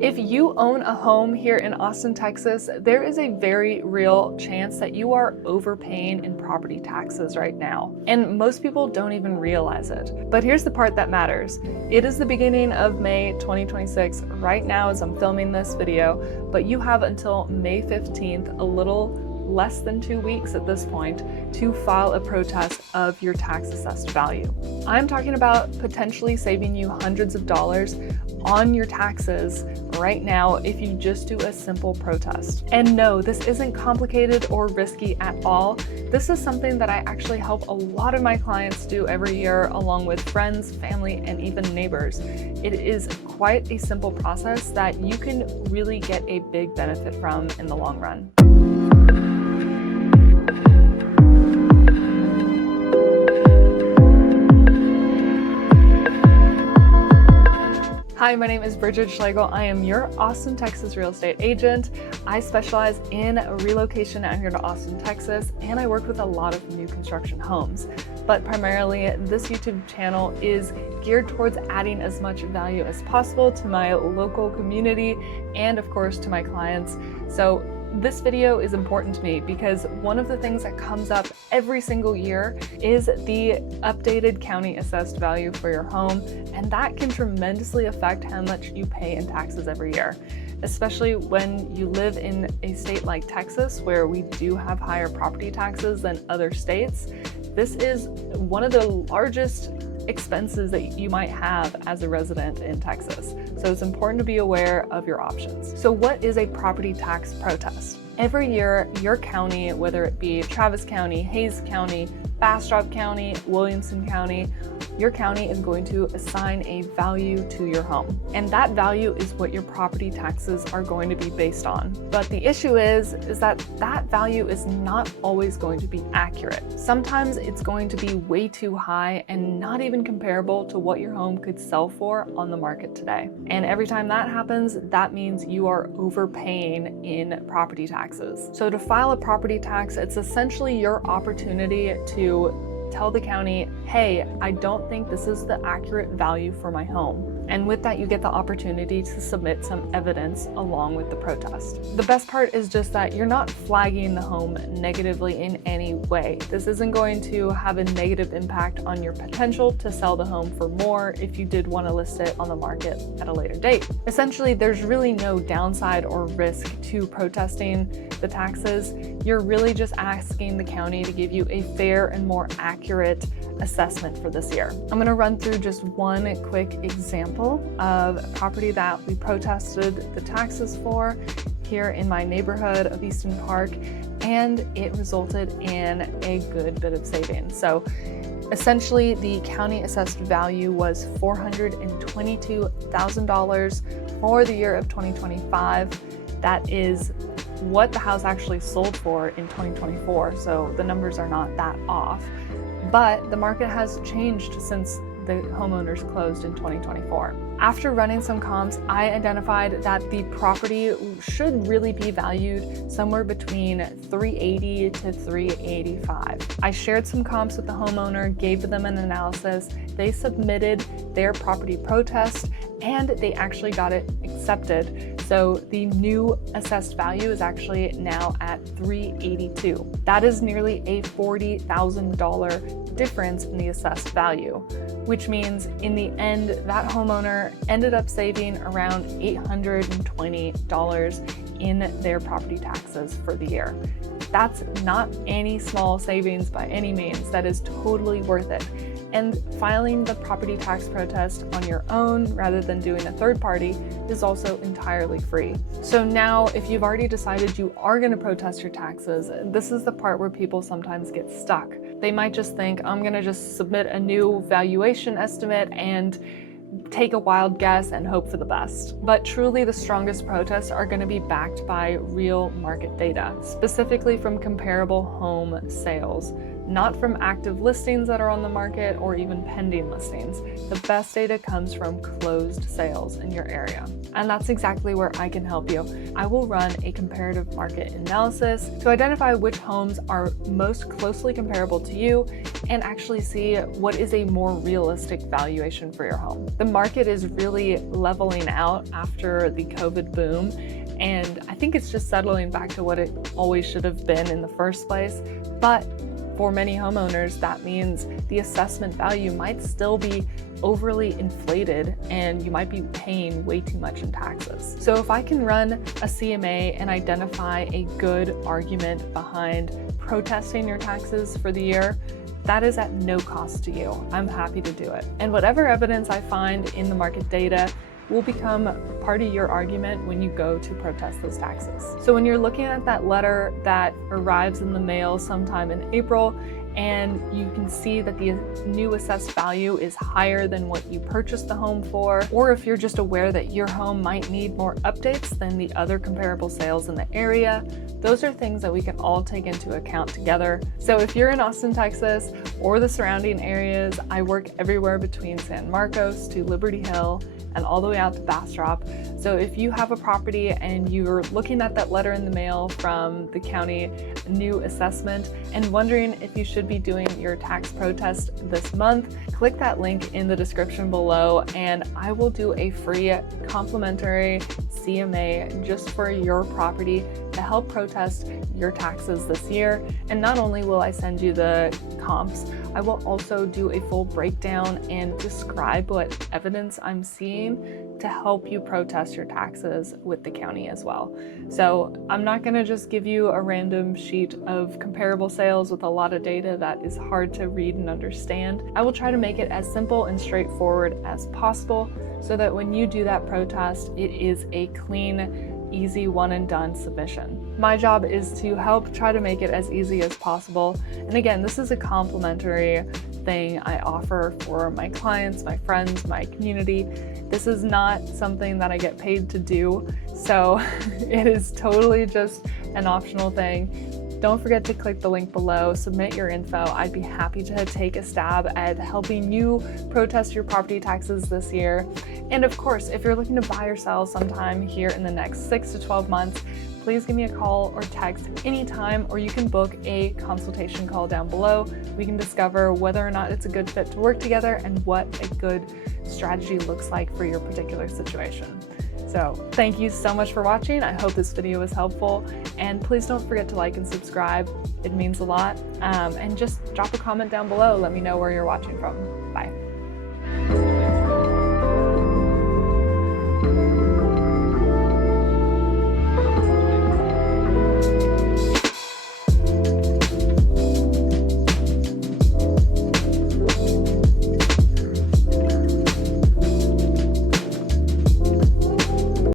If you own a home here in Austin, Texas, there is a very real chance that you are overpaying in property taxes right now. And most people don't even realize it. But here's the part that matters. It is the beginning of May 2026 right now as I'm filming this video, but you have until May 15th, a little less than 2 weeks at this point, to file a protest of your tax assessed value. I'm talking about potentially saving you hundreds of dollars on your taxes right now if you just do a simple protest. And no, this isn't complicated or risky at all. This is something that I actually help a lot of my clients do every year, along with friends, family, and even neighbors. It is quite a simple process that you can really get a big benefit from in the long run. Hi, my name is Brigid Schlegel. I am your Austin, Texas real estate agent. I specialize in relocation out here to Austin, Texas, and I work with a lot of new construction homes. But primarily, this YouTube channel is geared towards adding as much value as possible to my local community and, of course, to my clients. So this video is important to me because one of the things that comes up every single year is the updated county assessed value for your home, and that can tremendously affect how much you pay in taxes every year, especially when you live in a state like Texas where we do have higher property taxes than other states. This is one of the largest expenses that you might have as a resident in Texas. So it's important to be aware of your options. So what is a property tax protest? Every year, your county, whether it be Travis County, Hayes County, Bastrop County, Williamson County, your county is going to assign a value to your home. And that value is what your property taxes are going to be based on. But the issue is that that value is not always going to be accurate. Sometimes it's going to be way too high and not even comparable to what your home could sell for on the market today. And every time that happens, that means you are overpaying in property taxes. So to file a property tax, it's essentially your opportunity to tell the county, hey, I don't think this is the accurate value for my home. And with that, you get the opportunity to submit some evidence along with the protest. The best part is just that you're not flagging the home negatively in any way. This isn't going to have a negative impact on your potential to sell the home for more if you did want to list it on the market at a later date. Essentially, there's really no downside or risk to protesting the taxes. You're really just asking the county to give you a fair and more accurate assessment for this year. I'm going to run through just one quick example of a property that we protested the taxes for here in my neighborhood of Easton Park, and it resulted in a good bit of savings. So essentially, the county assessed value was $422,000 for the year of 2025. That is what the house actually sold for in 2024, so the numbers are not that off. But the market has changed since the homeowners closed in 2024. After running some comps, I identified that the property should really be valued somewhere between $380 to $385. I shared some comps with the homeowner, gave them an analysis. They submitted their property protest and they actually got it accepted. So the new assessed value is actually now at $382. That is nearly a $40,000 difference in the assessed value, which means in the end, that homeowner ended up saving around $820 in their property taxes for the year. That's not any small savings by any means. That is totally worth it. And filing the property tax protest on your own rather than doing a third party is also entirely free. So now, if you've already decided you are going to protest your taxes, this is the part where people sometimes get stuck. They might just think, I'm going to just submit a new valuation estimate and take a wild guess and hope for the best. But truly, the strongest protests are going to be backed by real market data, specifically from comparable home sales, not from active listings that are on the market or even pending listings. The best data comes from closed sales in your area. And that's exactly where I can help you. I will run a comparative market analysis to identify which homes are most closely comparable to you and actually see what is a more realistic valuation for your home. The market is really leveling out after the COVID boom, and I think it's just settling back to what it always should have been in the first place. But for many homeowners, that means the assessment value might still be overly inflated and you might be paying way too much in taxes. So if I can run a CMA and identify a good argument behind protesting your taxes for the year, that is at no cost to you. I'm happy to do it. And whatever evidence I find in the market data will become part of your argument when you go to protest those taxes. So when you're looking at that letter that arrives in the mail sometime in April, and you can see that the new assessed value is higher than what you purchased the home for, or if you're just aware that your home might need more updates than the other comparable sales in the area, those are things that we can all take into account together. So if you're in Austin, Texas, or the surrounding areas, I work everywhere between San Marcos to Liberty Hill and all the way out to Bastrop. So if you have a property and you're looking at that letter in the mail from the county new assessment and wondering if you should be doing your tax protest this month, click that link in the description below and I will do a free complimentary CMA just for your property to help protest your taxes this year. And not only will I send you the comps, I will also do a full breakdown and describe what evidence I'm seeing to help you protest your taxes with the county as well. So I'm not going to just give you a random sheet of comparable sales with a lot of data that is hard to read and understand. I will try to make it as simple and straightforward as possible so that when you do that protest, it is a clean, easy one and done submission. My job is to help try to make it as easy as possible. And again, this is a complimentary thing I offer for my clients, my friends, my community. This is not something that I get paid to do, so it is totally just an optional thing. Don't forget to click the link below, submit your info. I'd be happy to take a stab at helping you protest your property taxes this year. And of course, if you're looking to buy or sell sometime here in the next 6 to 12 months, please give me a call or text anytime, or you can book a consultation call down below. We can discover whether or not it's a good fit to work together and what a good strategy looks like for your particular situation. So thank you so much for watching. I hope this video was helpful, and please don't forget to like and subscribe. It means a lot. And just drop a comment down below. Let me know where you're watching from.